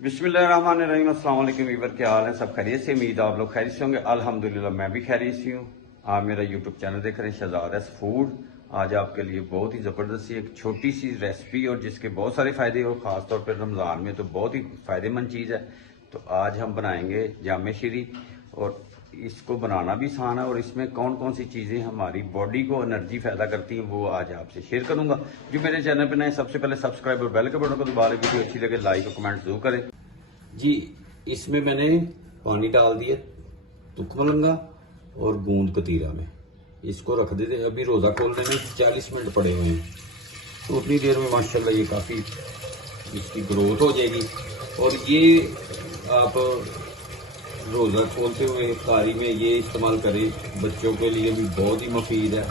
बिस्मिल्लाहिर्रहमानिर्रहीम। अस्सलाम वालेकुम वीवर, क्या हाल है? सब खैरियत से? उम्मीद आप लोग खैरियत से होंगे। अल्हम्दुलिल्लाह मैं भी खैरियत से हूँ। आप मेरा यूट्यूब चैनल देख रहे हैं शहजाद फूड। आज आपके लिए बहुत ही ज़बरदस्त एक छोटी सी रेसिपी और जिसके बहुत सारे फ़ायदे और ख़ास तौर पर रमज़ान में तो बहुत ही फ़ायदेमंद चीज़ है। तो आज हम बनाएंगे जामे शीरी और इसको बनाना भी आसान है और इसमें कौन कौन सी चीज़ें हमारी बॉडी को एनर्जी पैदा करती हैं वो आज आपसे शेयर करूंगा। जो मेरे चैनल पर नए सबसे पहले सब्सक्राइब और बेल के बटन को दबा लें। वीडियो अच्छी लगे लाइक और कमेंट जरूर करें जी। इसमें मैंने पानी डाल दिया, तुखमलंगा और गूंद कतीरा में इसको रख देते। अभी रोज़ा खोलने में 40 मिनट पड़े हुए हैं, तो उतनी देर में माशाल्लाह ये काफ़ी इसकी ग्रोथ हो जाएगी। और ये आप रोज़ा खोलते हुए इफ्तारी में ये इस्तेमाल करें, बच्चों के लिए भी बहुत ही मुफीद है।